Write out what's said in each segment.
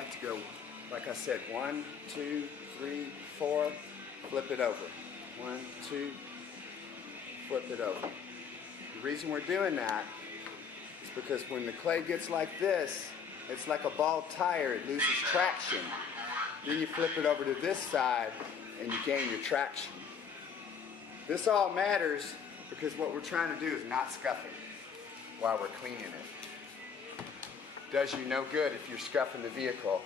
like to go, like I said, 1, 2, 3, 4, flip it over. 1, 2, flip it over. The reason we're doing that is because when the clay gets like this, it's like a bald tire, it loses traction. Then you flip it over to this side and you gain your traction. This all matters because what we're trying to do is not scuff it while we're cleaning it. Does you no good if you're scuffing the vehicle.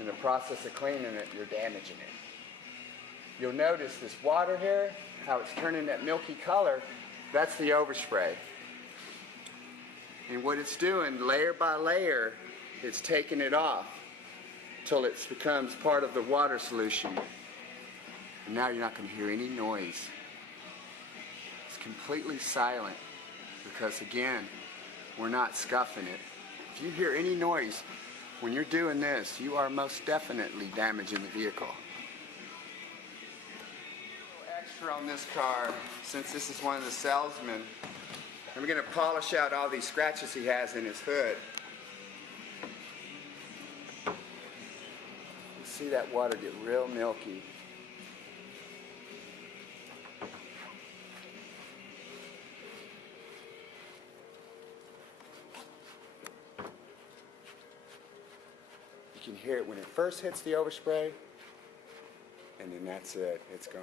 In the process of cleaning it, you're damaging it. You'll notice this water here, how it's turning that milky color, that's the overspray. And what it's doing, layer by layer, it's taking it off till it becomes part of the water solution. And now you're not going to hear any noise. It's completely silent because, again, we're not scuffing it. If you hear any noise when you're doing this, you are most definitely damaging the vehicle. Extra on this car, since this is one of the salesmen, I'm going to polish out all these scratches he has in his hood. You see that water get real milky. You can hear it when it first hits the overspray, and then that's it, it's gone.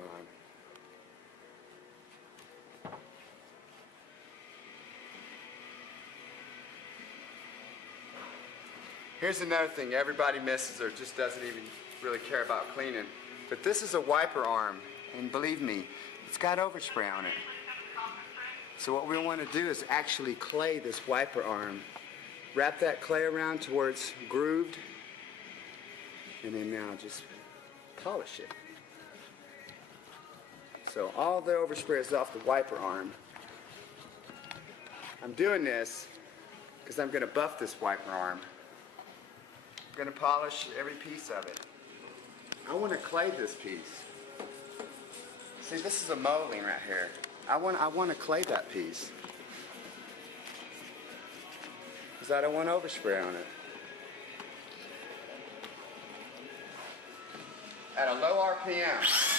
Here's another thing everybody misses or just doesn't even really care about cleaning. But this is a wiper arm, and believe me, it's got overspray on it. So what we want to do is actually clay this wiper arm. Wrap that clay around to where it's grooved, and then now just polish it. So all the overspray is off the wiper arm. I'm doing this because I'm going to buff this wiper arm. I'm going to polish every piece of it. I want to clay this piece. See, this is a molding right here. I want to clay that piece because I don't want overspray on it. At a low RPM.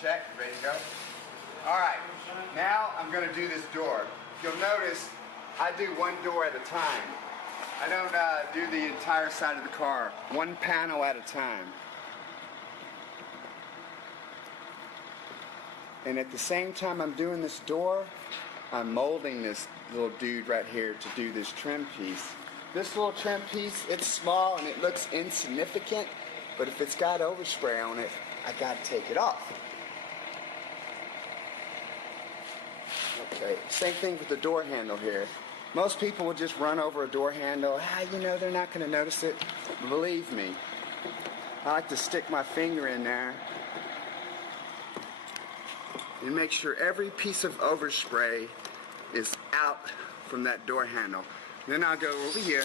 Check, ready to go? Alright, now I'm going to do this door. You'll notice I do one door at a time. I don't do the entire side of the car, one panel at a time. And at the same time I'm doing this door, I'm molding this little dude right here to do this trim piece. This little trim piece, it's small and it looks insignificant, but if it's got overspray on it, I got to take it off. Okay, same thing with the door handle here. Most people will just run over a door handle. You know, they're not going to notice it. Believe me, I like to stick my finger in there and make sure every piece of overspray is out from that door handle. Then I'll go over here.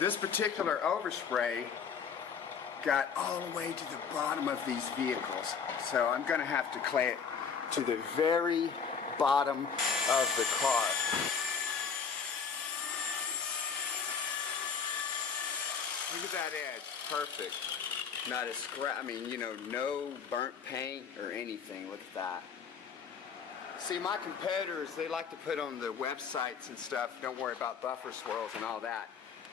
This particular overspray got all the way to the bottom of these vehicles. So I'm going to have to clay it to the very bottom of the car. Look at that edge, perfect. Not a scratch, I mean, you know, no burnt paint or anything. Look at that. See, my competitors, they like to put on the websites and stuff, don't worry about buffer swirls and all that.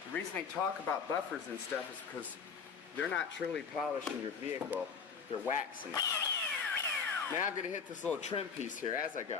The reason they talk about buffers and stuff is because they're not truly polishing your vehicle, they're waxing it. Now I'm going to hit this little trim piece here as I go.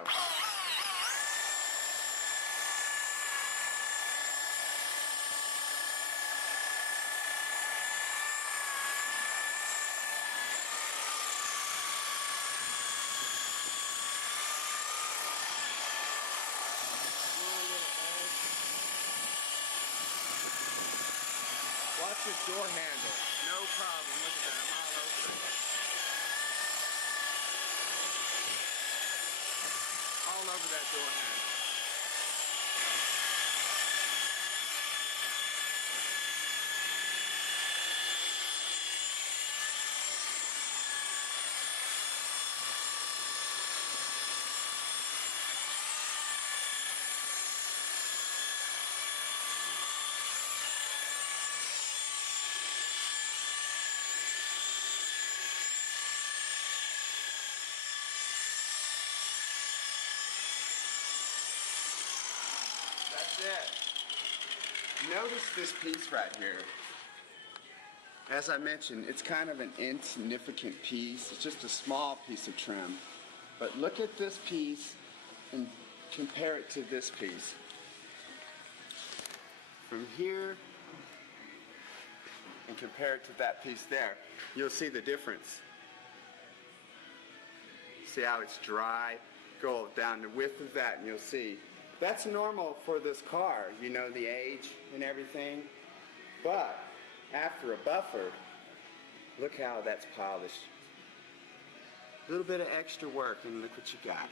Watch this door handle. No problem. Look at that. I'm all over it. All over that door handle. That's it. Notice this piece right here. As I mentioned, it's kind of an insignificant piece. It's just a small piece of trim. But look at this piece and compare it to this piece. From here and compare it to that piece there, you'll see the difference. See how it's dry? Go down the width of that and you'll see. That's normal for this car, you know, the age and everything. But after a buffer, look how that's polished. A little bit of extra work and look what you got.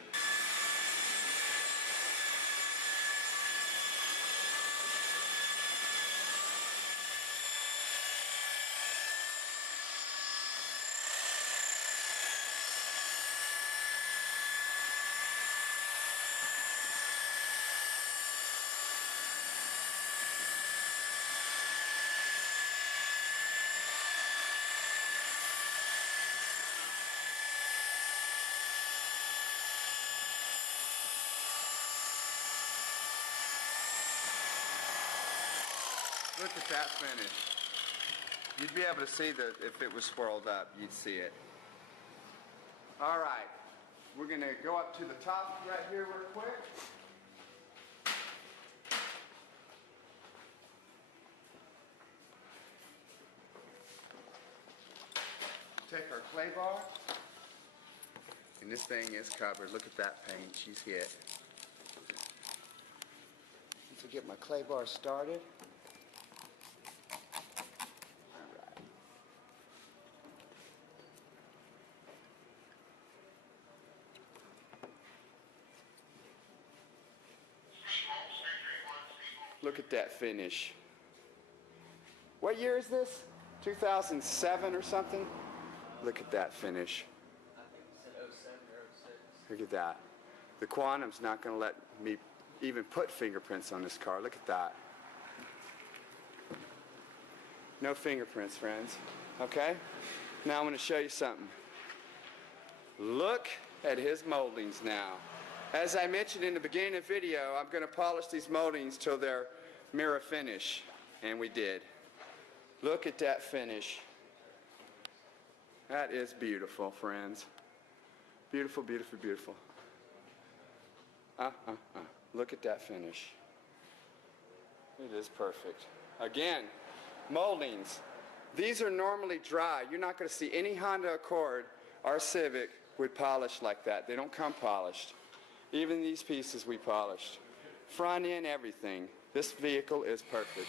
Look at that finish. You'd be able to see that if it was swirled up, you'd see it. All right, we're gonna go up to the top right here real quick. Take our clay bar, and this thing is covered. Look at that paint she's hit. Once I get my clay bar started, look at that finish. What year is this? 2007 or something? Look at that finish. I think you said 07 or 06. Look at that. The Quantum's not going to let me even put fingerprints on this car. Look at that. No fingerprints, friends. Okay? Now I'm going to show you something. Look at his moldings now. As I mentioned in the beginning of the video, I'm going to polish these moldings till they're mirror finish. And we did. Look at that finish. That is beautiful, friends. Beautiful, beautiful, beautiful. Look at that finish. It is perfect. Again, moldings. These are normally dry. You're not going to see any Honda Accord or Civic with polish like that. They don't come polished. Even these pieces we polished. Front end, everything. This vehicle is perfect.